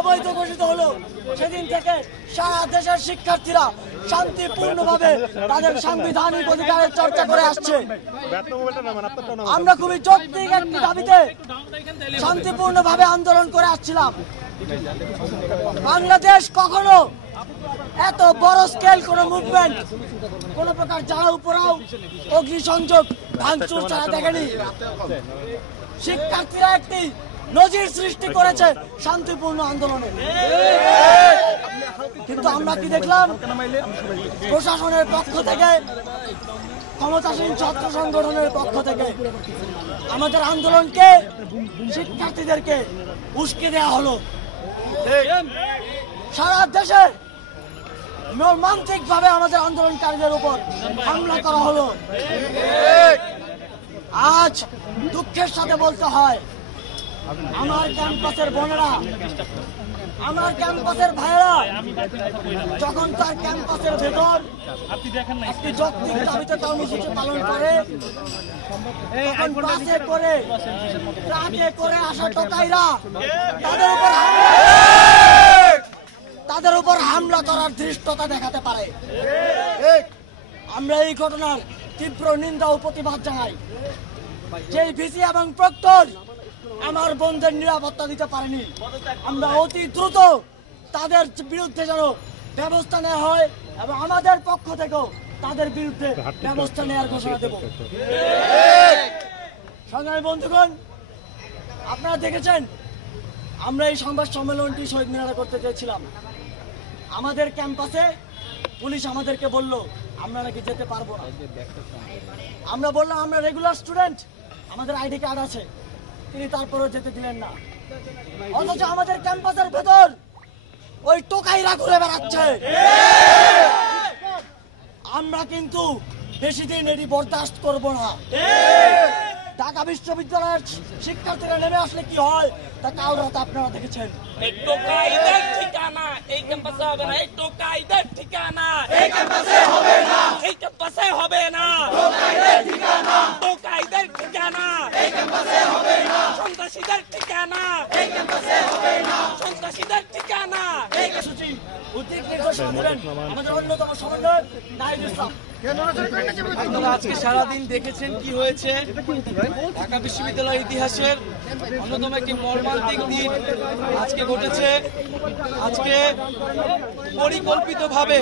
অবৈধ ঘোষিত হলো সেদিন থেকে সারা দেশের শিক্ষার্থীরা শান্তিপূর্ণভাবে তাদের সাংবিধানিক অধিকারের চর্চা করে আসছে। আমরা খুবই যৌক্তিক একটি দাবিতে শান্তিপূর্ণভাবে আন্দোলন করে আসছিলাম। বাংলাদেশ কখনো এত বড় স্কেল কোনো মুভমেন্ট, কোন প্রকার জ্বালাও পোড়াও, অগ্নিসংযোগ, ভাঙচুর ছাড়া দেখেনি। শিক্ষার্থীরা একটি নজির সৃষ্টি করেছে শান্তিপূর্ণ আন্দোলনে। কিন্তু আমরা কি দেখলাম? প্রশাসনের পক্ষ থেকে, ক্ষমতাসীন ছাত্র সংগঠনের পক্ষ থেকে আমাদের আন্দোলনকে, শিক্ষার্থীদেরকে উস্কে দেওয়া হলো। সারা দেশে মর্মান্তিক ভাবে আমাদের আন্দোলনকারীদের উপর হামলা করা হলো। আজ দুঃখের সাথে বলতে হয়, আমার ক্যাম্পাসের বোনেরা, আমার ক্যাম্পাসের ভাইয়েরা যখন তার ক্যাম্পাসের ভেতর একটি যৌক্তিক দাবিতে কর্মসূচি পালন করে, তখন বাসে করে, ট্রাকে করে আসা টোকাইরা তাদের উপর হামলা করার ধৃষ্টতা দেখাতে পারে। আমরা এই ঘটনার তীব্র নিন্দা ও প্রতিবাদ জানাই। যে ভিসি এবং প্রক্টর আমার বোনদের নিরাপত্তা দিতে পারেনি, আমরা অতি দ্রুত তাদের বিরুদ্ধে যেন ব্যবস্থা নেওয়া হয় এবং আমাদের পক্ষ থেকেও তাদের বিরুদ্ধে ব্যবস্থা নেওয়ার ঘোষণা দেব। সংগ্রামী বন্ধুগণ, আপনারা দেখেছেন আমরা এই সংবাদ সম্মেলনটি শহীদ মিনারে করতে চেয়েছিলাম। আমাদের ক্যাম্পাসে পুলিশ আমাদেরকে বলল আমরা নাকি যেতে পারবো না। আমরা বললাম আমরা রেগুলার স্টুডেন্ট, আমাদের আইডি কার্ড আছে। তিনি তারপরেও যেতে দিলেন না। অথচ আমাদের ক্যাম্পাসের ভেতর ওই টোকাইরা ঘুরে বেড়াচ্ছে। আমরা কিন্তু বেশি দিন এটি বরদাস্ত করব না। ঢাকা বিশ্ববিদ্যালয়ের শিক্ষার্থীরা নেমে আসলে কি হয় তা কাল রাতে আপনারা দেখেছেন। এই টোকাইদের ঠিকানা এই ক্যাম্পাসে হবে না, এই টোকাইদের ঠিকানা এই ক্যাম্পাসে হবে না, এই ক্যাম্পাসে হবে না, টোকাইদের ঠিকানা টোকাইদের ঠিকানা এই ক্যাম্পাসে হবে না, সন্ত্রাসীদের ঠিকানা এই ক্যাম্পাসে হবে না, সন্ত্রাসীদের ঠিকানা এই কর্মসূচি উদ্যোগ নির্দেশনা দিলেন আমাদের অন্যতম সমন্বয়ক নাহিদ ইসলাম। আপনারা আজকে সারাদিন দেখেছেন কি হয়েছে। ঢাকা বিশ্ববিদ্যালয়ের ইতিহাসের অন্যতম একটি মর্মান্তিক দিন আজকে ঘটেছে। আজকে পরিকল্পিতভাবে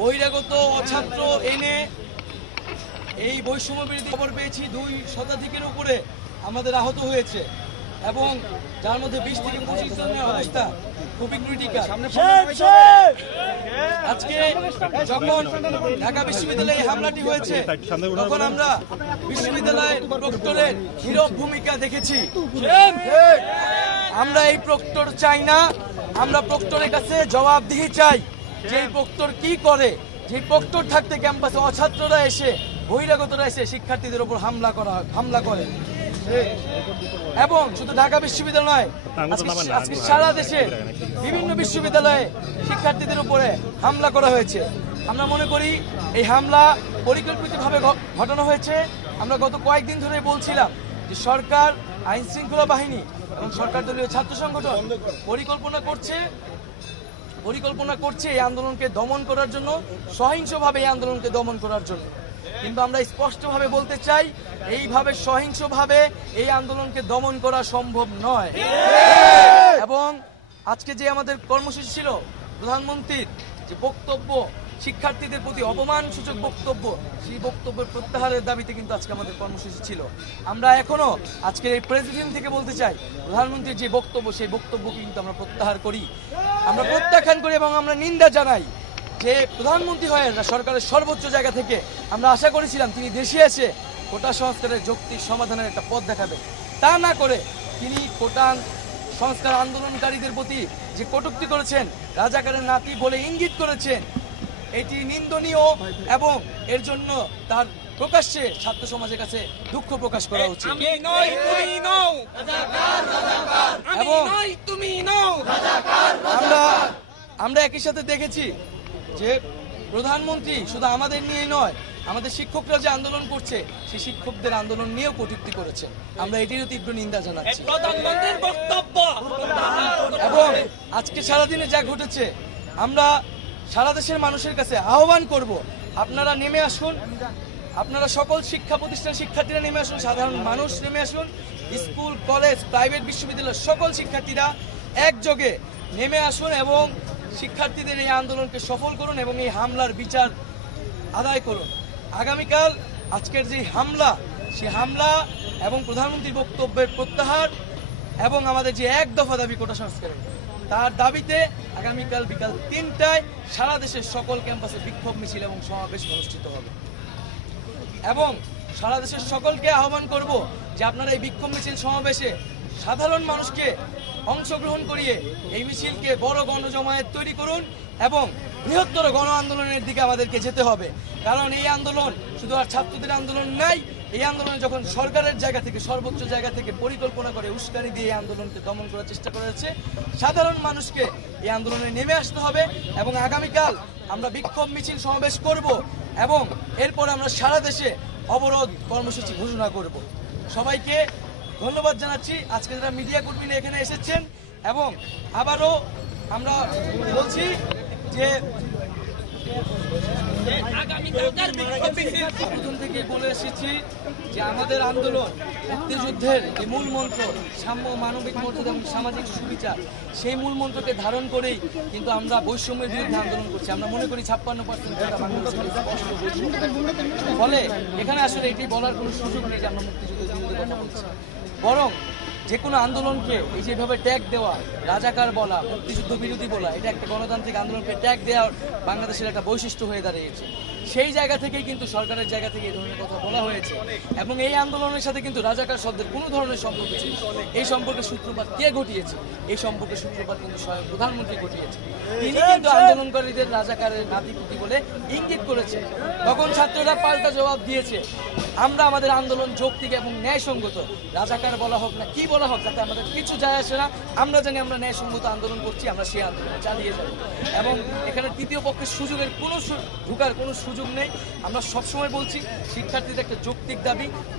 বহিরাগত অছাত্র এনে এই বৈষম্য বিরোধী খবর পেয়েছি 2 শতাধিকের উপরে আমাদের আহত হয়েছে এবং যার মধ্যে 20 থেকে 25 জনের অবস্থা খুবই ক্রিটিক্যাল। আজকে যখন ঢাকা বিশ্ববিদ্যালয়ে হামলাটি হয়েছে তখন আমরা বিশ্ববিদ্যালয়ের প্রক্টরের নীরব ভূমিকা দেখেছি। আমরা এই প্রক্টর চাই না, আমরা প্রক্টরের কাছে জবাবদিহি চাই যে এই প্রক্টর কি করে। যে প্রক্টর থাকতে ক্যাম্পাসে অছাত্ররা এসে, বহিরাগতরা এসে শিক্ষার্থীদের উপর হামলা করে এবং শুধু ঢাকা বিশ্ববিদ্যালয় নয়, আজকে সারা দেশে বিভিন্ন বিশ্ববিদ্যালয়ে শিক্ষার্থীদের উপরে হামলা করা হয়েছে। আমরা মনে করি এই হামলা পরিকল্পিতভাবে ঘটানো হয়েছে। আমরা গত কয়েকদিন ধরে বলছিলাম যে সরকার, আইন শৃঙ্খলা বাহিনী এবং সরকার দলীয় ছাত্র সংগঠন পরিকল্পনা করছে এই আন্দোলনকে দমন করার জন্য, সহিংসভাবে এই আন্দোলনকে দমন করার জন্য। কিন্তু আমরা স্পষ্টভাবে বলতে চাই এইভাবে সহিংসভাবে এই আন্দোলনকে দমন করা সম্ভব নয়। এবং আজকে যে আমাদের কর্মসূচি ছিল, প্রধানমন্ত্রীর যে বক্তব্য, শিক্ষার্থীদের প্রতি অপমানসূচক বক্তব্য, সেই বক্তব্যের প্রত্যাহারের দাবিতে কিন্তু আজকে আমাদের কর্মসূচি ছিল। আমরা এখনো আজকের এই প্রেসিডেন্ট থেকে বলতে চাই, প্রধানমন্ত্রীর যে বক্তব্য, সেই বক্তব্যকে কিন্তু আমরা প্রত্যাহার করি, আমরা প্রত্যাখ্যান করি এবং আমরা নিন্দা জানাই যে প্রধানমন্ত্রী হয়ে সরকারের সর্বোচ্চ জায়গা থেকে আমরা আশা করেছিলাম তিনি দেশে এসে কোটা সংস্কারের যৌক্তিক সমাধানের একটা পথ দেখাবে। তা না করে তিনি কোটা সংস্কার আন্দোলনকারীদের প্রতি যে কটূক্তি করেছেন, রাজাকারের নাতি বলে ইঙ্গিত করেছেন, এটি নিন্দনীয় এবং এর জন্য তার প্রকাশ্যে ছাত্র সমাজের কাছে দুঃখ প্রকাশ করা উচিত। এবং আমরা একই সাথে দেখেছি যে প্রধানমন্ত্রী শুধু আমাদের নিয়ে নয়, আমাদের শিক্ষকরা যে আন্দোলন করছে সেই শিক্ষকদের আন্দোলন নিয়েও কটূক্তি করেছে। আমরা এটিরও তীব্র নিন্দা জানাচ্ছি। প্রধানমন্ত্রীর বক্তব্য এবং আজকে সারাদিনে যা ঘটেছে, আমরা সারা দেশের মানুষের কাছে আহ্বান করব, আপনারা নেমে আসুন, আপনারা সকল শিক্ষা প্রতিষ্ঠানের শিক্ষার্থীরা নেমে আসুন, সাধারণ মানুষ নেমে আসুন, স্কুল কলেজ প্রাইভেট বিশ্ববিদ্যালয়ের সকল শিক্ষার্থীরা একযোগে নেমে আসুন এবং শিক্ষার্থীদের এই আন্দোলনকে সফল করুন এবং এই হামলার বিচার আদায় করুন। আগামীকাল আজকের যে হামলা, সেই হামলা এবং প্রধানমন্ত্রীর বক্তব্যের প্রত্যাহার এবং আমাদের যে এক দফা দাবি কোটা সংস্কারের, তার দাবিতে আগামীকাল বিকাল 3টায় সারা দেশের সকল ক্যাম্পাসে বিক্ষোভ মিছিল এবং সমাবেশ অনুষ্ঠিত হবে। এবং সারা দেশের সকলকে আহ্বান করব যে আপনারা এই বিক্ষোভ মিছিল সমাবেশে সাধারণ মানুষকে অংশগ্রহণ করিয়ে এই মিছিলকে বড় গণজমায়েত তৈরি করুন এবং বৃহত্তর গণ আন্দোলনের দিকে আমাদেরকে যেতে হবে। কারণ এই আন্দোলন শুধু আর ছাত্রদের আন্দোলন নাই, এই আন্দোলনে যখন সরকারের জায়গা থেকে, সর্বোচ্চ জায়গা থেকে পরিকল্পনা করে উস্কানি দিয়ে এই আন্দোলনকে দমন করার চেষ্টা করা হচ্ছে, সাধারণ মানুষকে এই আন্দোলনে নেমে আসতে হবে এবং আগামীকাল আমরা বিক্ষোভ মিছিল সমাবেশ করব এবং এরপর আমরা সারা দেশে অবরোধ কর্মসূচি ঘোষণা করব। সবাইকে ধন্যবাদ জানাচ্ছি আজকে যারা মিডিয়া কর্মীরা এখানে এসেছেন। এবং আবারও আমরা বলছি যে আগামীকালকার বিক্ষোভ মিছিল প্রথম থেকে বলে এসেছি যে আমাদের আন্দোলন মুক্তিযুদ্ধের যে মূল মন্ত্র সাম্য, মানবিক মর্যাদা এবং সামাজিক সুবিচার, সেই মূল মন্ত্রকে ধারণ করেই কিন্তু আমরা বৈষম্যের বিরুদ্ধে আন্দোলন করছি। আমরা মনে করি 56% ফলে এখানে আসলে এটি বলার কোনো সুযোগ নেই যে আমরা মুক্তিযুদ্ধের বিরুদ্ধে কথা বলছি। বরং যে কোনো আন্দোলনকে এই যেভাবে ট্যাগ দেওয়া, রাজাকার বলা, মুক্তিযুদ্ধ বিরোধী বলা, এটা একটা গণতান্ত্রিক আন্দোলনকে ট্যাগ দেওয়ার বাংলাদেশের একটা বৈশিষ্ট্য হয়ে দাঁড়িয়েছে। সেই জায়গা থেকেই কিন্তু সরকারের জায়গা থেকে এই ধরনের কথা বলা হয়েছে এবং এই আন্দোলনের সাথে কিন্তু রাজাকার শব্দের কোনো ধরনের সম্পর্ক ছিল। এই সম্পর্কের সূত্রপাত কে ঘটিয়েছে? এই সম্পর্কের সূত্রপাত কিন্তু স্বয়ং প্রধানমন্ত্রী ঘটিয়েছে। তিনি কিন্তু আন্দোলনকারীদের রাজাকারের নাতিপুতি বলে ইঙ্গিত করেছে। তখন ছাত্ররা পাল্টা জবাব দিয়েছে, আমরা আমাদের আন্দোলন যৌক্তিক এবং ন্যায়সঙ্গত, রাজাকার বলা হোক না কি বলা হোক, যাতে আমাদের কিছু যায় আসে না, আমরা জানি আমরা ন্যায়সঙ্গত আন্দোলন করছি, আমরা সেই আন্দোলন চালিয়ে যাব। এবং এখানে তৃতীয় পক্ষের সুযোগের কোনো ঢুকার কোনো সুযোগ নেই। আমরা সবসময় বলছি শিক্ষার্থীদের একটা যৌক্তিক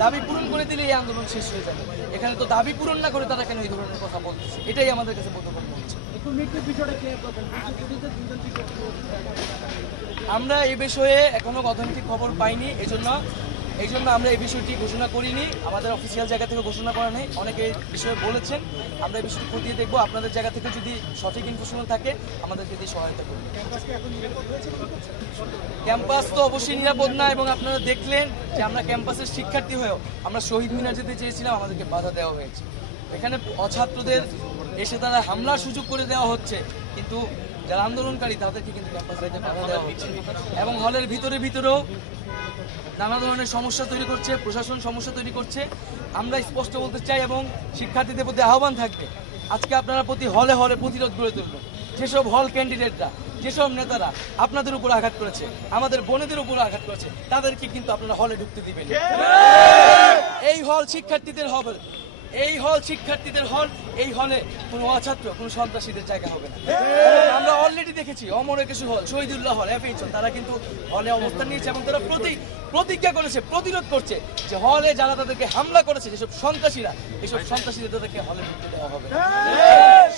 দাবি পূরণ করে দিলে এই আন্দোলন শেষ হয়ে যাবে। এখানে তো দাবি পূরণ না করে তারা কেন এই ধরনের কথা বলতেছে, এটাই আমাদের কাছে বোধগম্য হচ্ছে। আমরা এই বিষয়ে এখনো অথেন্টিক খবর পাইনি, এই জন্য আমরা এই বিষয়টি ঘোষণা করিনি। আমাদের অফিসিয়াল জায়গা থেকে ঘোষণা করা নেই। অনেকে এই বিষয়ে বলেছেন, আমরা এই বিষয়টি খতিয়ে দেখবো। আপনাদের জায়গা থেকে যদি সঠিক ইনফরমেশন থাকে আমাদেরকে দিয়ে সহায়তা করবেন। ক্যাম্পাস তো অবশ্যই নিরাপদ না এবং আপনারা দেখলেন যে আমরা ক্যাম্পাসের শিক্ষার্থী হয়েও আমরা শহীদ মিনার যেতে চেয়েছিলাম, আমাদেরকে বাধা দেওয়া হয়েছে। এখানে অছাত্রদের এসে তারা হামলার সুযোগ করে দেওয়া হচ্ছে, কিন্তু যারা আন্দোলনকারী তাদেরকে কিন্তু ক্যাম্পাস যেতে বাধা দেওয়া হচ্ছে এবং হলের ভিতরেও নানা ধরনের সমস্যা তৈরি করছে, প্রশাসন সমস্যা তৈরি করছে। আমরা স্পষ্ট বলতে চাই এবং শিক্ষার্থীদের প্রতি আহ্বান থাকবে, আজকে আপনারা প্রতি হলে প্রতিরোধ গড়ে তুলবেন। যেসব হল ক্যান্ডিডেটরা, যেসব নেতারা আপনাদের উপর আঘাত করেছে, আমাদের বোনেদের উপর আঘাত করেছে, তাদেরকে কিন্তু আপনারা হলে ঢুকতে দিবেন। এই হল শিক্ষার্থীদের হল, এই হলে কোনো অছাত্র, কোনো সন্ত্রাসীদের জায়গা হবে না। আমরা অলরেডি দেখেছি অমর একুশে হল, শহীদুল্লাহ হল, এফএইচন, তারা কিন্তু হলে অবস্থান নিয়েছে এবং তারা প্রতিজ্ঞা করেছে, প্রতিরোধ করছে যে হলে যারা তাদেরকে হামলা করেছে, যেসব সন্ত্রাসীরা, এইসব সন্ত্রাসীদের তাদেরকে হলে ঢুকতে দেওয়া হবে।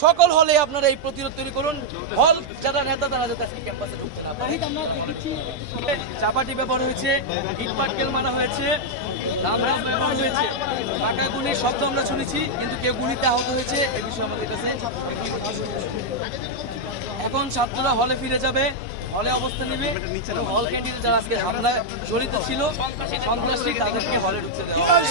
সকল হলে আপনারা এই প্রতিরোধ তৈরি করুন। হল যারা নেতা তারা যাতে আজকে ক্যাম্পাসে ঢুকতে না পারে। চাপাটি ব্যবহার হয়েছে, ইট পাটকেল মারা হয়েছে, রামরাজ ব্যবহার হয়েছে, টাকা গুলির শব্দ আমরা শুনেছি, কিন্তু কেউ গুলিতে আহত হয়েছে এ বিষয়ে আমাদের কাছে। এখন ছাত্ররা হলে ফিরে যাবে, হলে অবস্থান নেবে। হল ক্যান্ডিডেট যারা আজকে হামলায় জড়িত ছিল, সন্ত্রাসী, তাদেরকে হলে ঢুকতে দেওয়া হবে।